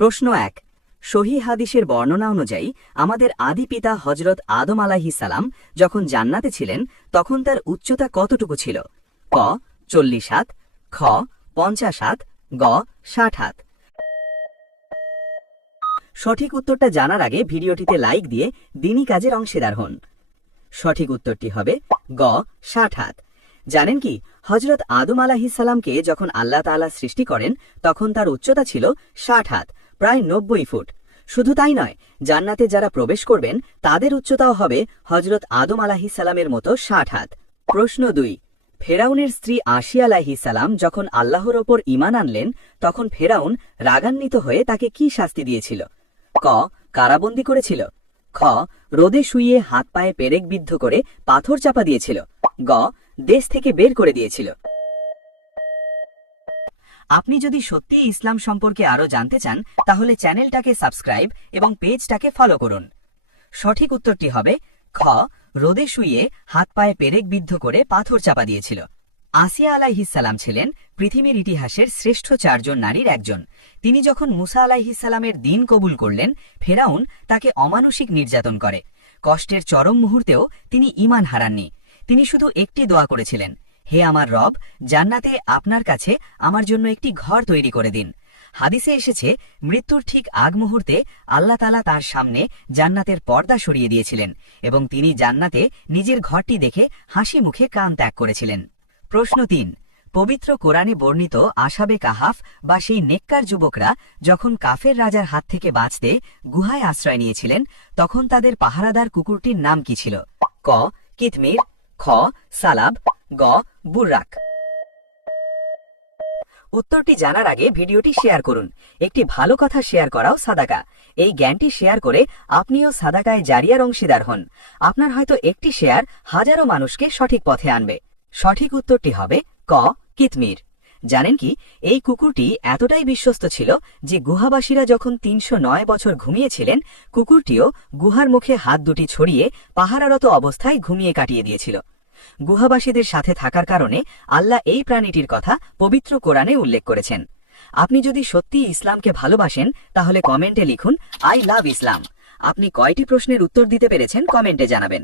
প্রশ্ন ১। সহিহ হাদিসের বর্ণনা অনুযায়ী আমাদের আদি পিতা হজরত আদম আলাইহিস সালাম যখন জান্নাতে ছিলেন তখন তার উচ্চতা কতটুকু ছিল? ক 40 হাত, খ 50 হাত, গ 60 হাত। সঠিক উত্তরটা জানার আগে ভিডিওটিতে লাইক দিয়ে দ্বীনি কাজের অংশীদার হন। সঠিক উত্তরটি হবে গ 60 হাত। জানেন কি, হজরত আদম আলাইহিস সালামকে যখন আল্লাহ তাআলা সৃষ্টি করেন তখন তার উচ্চতা ছিল 60 হাত, প্রায় 90 ফুট। শুধু তাই নয়, জান্নাতে যারা প্রবেশ করবেন তাদের উচ্চতাও হবে হজরত আদম আলাইহিস সালামের মতো 60 হাত। প্রশ্ন ২। ফেরাউনের স্ত্রী আসিয়া আলাইহিস সালাম যখন আল্লাহর ওপর ঈমান আনলেন তখন ফেরাউন রাগান্বিত হয়ে তাকে কি শাস্তি দিয়েছিল? ক কারাবন্দী করেছিল, খ রোদে শুইয়ে হাত পায়ে পেরেক বিদ্ধ করে পাথর চাপা দিয়েছিল, গ দেশ থেকে বের করে দিয়েছিল। আপনি যদি সত্যিই ইসলাম সম্পর্কে আরও জানতে চান তাহলে চ্যানেলটাকে সাবস্ক্রাইব এবং পেজটাকে ফলো করুন। সঠিক উত্তরটি হবে খ রোদে শুইয়ে হাত পায়ে পেরেক বিদ্ধ করে পাথর চাপা দিয়েছিল। আসিয়া আলাইহিস সালাম ছিলেন পৃথিবীর ইতিহাসের শ্রেষ্ঠ 4 জন নারীর একজন। তিনি যখন মুসা আলাইহিস সালামের দ্বীন কবুল করলেন, ফেরাউন তাকে অমানুষিক নির্যাতন করে। কষ্টের চরম মুহূর্তেও তিনি ঈমান হারাননি। তিনি শুধু একটি দোয়া করেছিলেন, হে আমার রব, জান্নাতে আপনার কাছে আমার জন্য একটি ঘর তৈরি করে দিন। হাদিসে এসেছে, মৃত্যুর ঠিক আগ মুহূর্তে আল্লাহ তাআলা তার সামনে জান্নাতের পর্দা সরিয়ে দিয়েছিলেন এবং তিনি জান্নাতে নিজের ঘরটি দেখে হাসি মুখে কান ত্যাগ করেছিলেন। প্রশ্ন ৩। পবিত্র কোরআনে বর্ণিত আসহাবে কাহাফ বা সেই নেককার যুবকরা যখন কাফের রাজার হাত থেকে বাঁচতে গুহায় আশ্রয় নিয়েছিলেন তখন তাদের পাহারাদার কুকুরটির নাম কি ছিল? ক কিতমির, খ সালাব, গ বুর্রাক। উত্তরটি জানার আগে ভিডিওটি শেয়ার করুন। একটি ভালো কথা শেয়ার করাও সাদাকা। এই জ্ঞানটি শেয়ার করে আপনিও সাদাকায় জারিয়ার অংশীদার হন। আপনার হয়তো একটি শেয়ার হাজারো মানুষকে সঠিক পথে আনবে। সঠিক উত্তরটি হবে ক কিতমির। জানেন কি, এই কুকুরটি এতটাই বিশ্বস্ত ছিল যে গুহাবাসীরা যখন ৩০৯ বছর ঘুমিয়েছিলেন, কুকুরটিও গুহার মুখে হাত দুটি ছড়িয়ে পাহারারত অবস্থায় ঘুমিয়ে কাটিয়ে দিয়েছিল। গুহাবাসীদের সাথে থাকার কারণে আল্লাহ এই প্রাণীটির কথা পবিত্র কোরআনে উল্লেখ করেছেন। আপনি যদি সত্যিই ইসলামকে ভালোবাসেন তাহলে কমেন্টে লিখুন আই লাভ ইসলাম। আপনি কয়টি প্রশ্নের উত্তর দিতে পেরেছেন কমেন্টে জানাবেন।